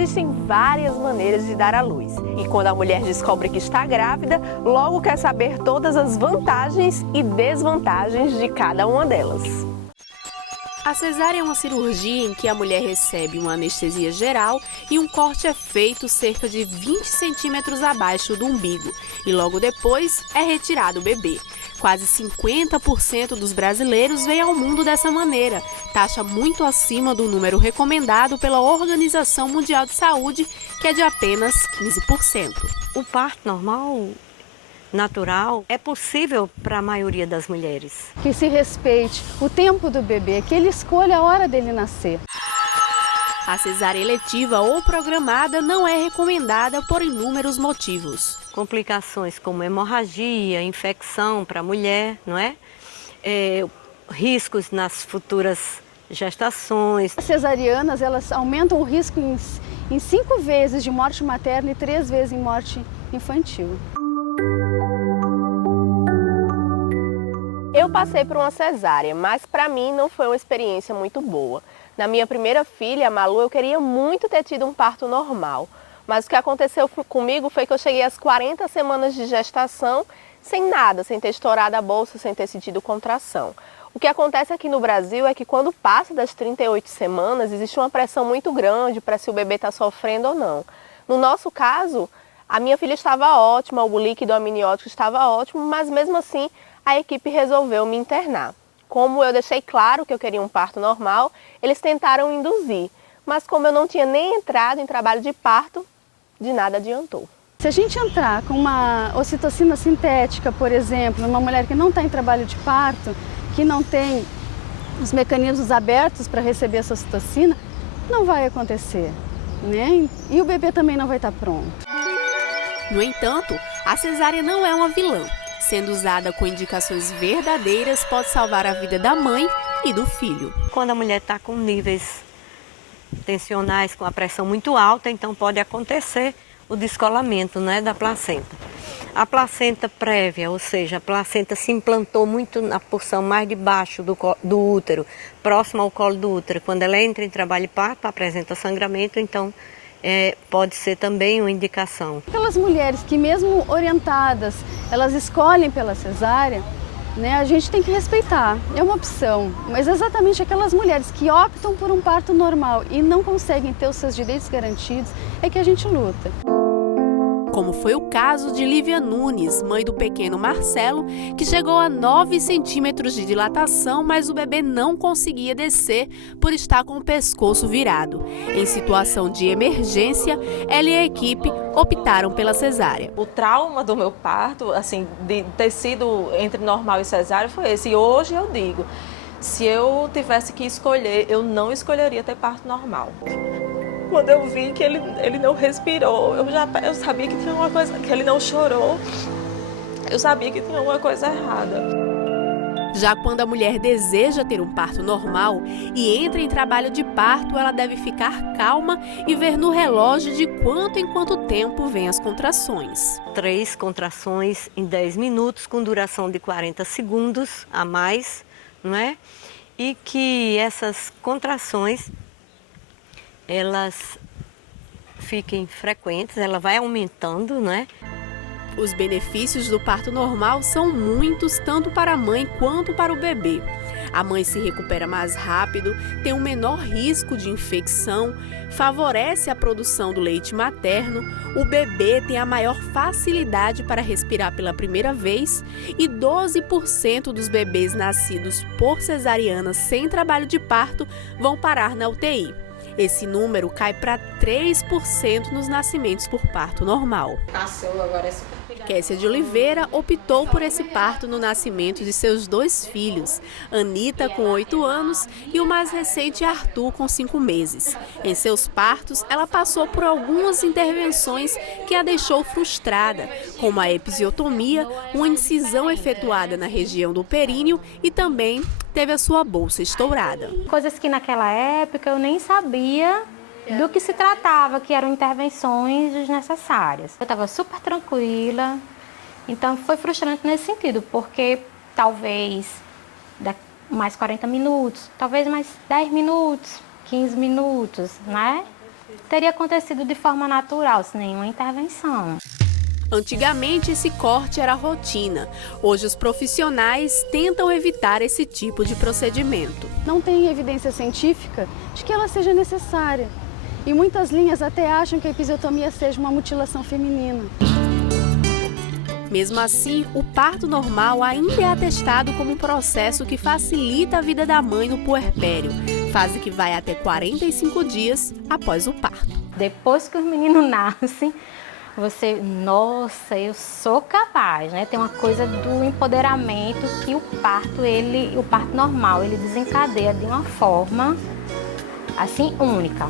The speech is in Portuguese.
Existem várias maneiras de dar à luz. E quando a mulher descobre que está grávida, logo quer saber todas as vantagens e desvantagens de cada uma delas. A cesárea é uma cirurgia em que a mulher recebe uma anestesia geral e um corte é feito cerca de 20 centímetros abaixo do umbigo e logo depois é retirado o bebê. Quase 50% dos brasileiros vêm ao mundo dessa maneira, taxa muito acima do número recomendado pela Organização Mundial de Saúde, que é de apenas 15%. O parto normal, natural, é possível para a maioria das mulheres. Que se respeite o tempo do bebê, que ele escolha a hora dele nascer. A cesárea eletiva ou programada não é recomendada por inúmeros motivos. Complicações como hemorragia, infecção para a mulher, não é? Riscos nas futuras gestações. As cesarianas, elas aumentam o risco em 5 vezes de morte materna e 3 vezes em morte infantil. Eu passei por uma cesárea, mas para mim não foi uma experiência muito boa. Na minha primeira filha, a Malu, eu queria muito ter tido um parto normal. Mas o que aconteceu comigo foi que eu cheguei às 40 semanas de gestação sem nada, sem ter estourado a bolsa, sem ter sentido contração. O que acontece aqui no Brasil é que quando passa das 38 semanas, existe uma pressão muito grande para se o bebê está sofrendo ou não. No nosso caso, a minha filha estava ótima, o líquido amniótico estava ótimo, mas mesmo assim a equipe resolveu me internar. Como eu deixei claro que eu queria um parto normal, eles tentaram induzir, mas como eu não tinha nem entrado em trabalho de parto, de nada adiantou. Se a gente entrar com uma ocitocina sintética, por exemplo, numa mulher que não está em trabalho de parto, que não tem os mecanismos abertos para receber essa ocitocina, não vai acontecer, né? E o bebê também não vai estar pronto. No entanto, a cesárea não é uma vilã. Sendo usada com indicações verdadeiras, pode salvar a vida da mãe e do filho. Quando a mulher está com níveis tensionais, com a pressão muito alta, então pode acontecer o descolamento, né, da placenta. A placenta prévia, ou seja, a placenta se implantou muito na porção mais de baixo do útero, próximo ao colo do útero. Quando ela entra em trabalho de parto, apresenta sangramento, então pode ser também uma indicação. Aquelas mulheres que mesmo orientadas, elas escolhem pela cesárea, né, a gente tem que respeitar, é uma opção. Mas exatamente aquelas mulheres que optam por um parto normal e não conseguem ter os seus direitos garantidos, é que a gente luta. Como foi o caso de Lívia Nunes, mãe do pequeno Marcelo, que chegou a 9 centímetros de dilatação, mas o bebê não conseguia descer por estar com o pescoço virado. Em situação de emergência, ela e a equipe optaram pela cesárea. O trauma do meu parto, assim, de ter sido entre normal e cesárea foi esse. E hoje eu digo, se eu tivesse que escolher, eu não escolheria ter parto normal. Quando eu vi que ele não respirou, eu sabia que tinha uma coisa, que ele não chorou, eu sabia que tinha uma coisa errada. Já quando a mulher deseja ter um parto normal e entra em trabalho de parto, ela deve ficar calma e ver no relógio de quanto em quanto tempo vêm as contrações. 3 contrações em 10 minutos, com duração de 40 segundos a mais, não é? E que essas contrações elas fiquem frequentes, ela vai aumentando, né? Os benefícios do parto normal são muitos, tanto para a mãe quanto para o bebê. A mãe se recupera mais rápido, tem um menor risco de infecção, favorece a produção do leite materno, o bebê tem a maior facilidade para respirar pela primeira vez e 12% dos bebês nascidos por cesariana sem trabalho de parto vão parar na UTI. Esse número cai para 3% nos nascimentos por parto normal. Kécia de Oliveira optou por esse parto no nascimento de seus 2 filhos, Anitta com 8 anos e o mais recente Arthur com 5 meses. Em seus partos, ela passou por algumas intervenções que a deixou frustrada, como a episiotomia, uma incisão efetuada na região do períneo e também teve a sua bolsa estourada. Coisas que naquela época eu nem sabia do que se tratava, que eram intervenções desnecessárias. Eu estava super tranquila, então foi frustrante nesse sentido, porque talvez mais 40 minutos, talvez mais 10 minutos, 15 minutos, né? teria acontecido de forma natural, sem nenhuma intervenção. Antigamente, esse corte era rotina. Hoje, os profissionais tentam evitar esse tipo de procedimento. Não tem evidência científica de que ela seja necessária. E muitas linhas até acham que a episiotomia seja uma mutilação feminina. Mesmo assim, o parto normal ainda é atestado como um processo que facilita a vida da mãe no puerpério, fase que vai até 45 dias após o parto. Depois que os meninos nascem, você, nossa, eu sou capaz, né? Tem uma coisa do empoderamento que o parto normal, ele desencadeia de uma forma, assim, única.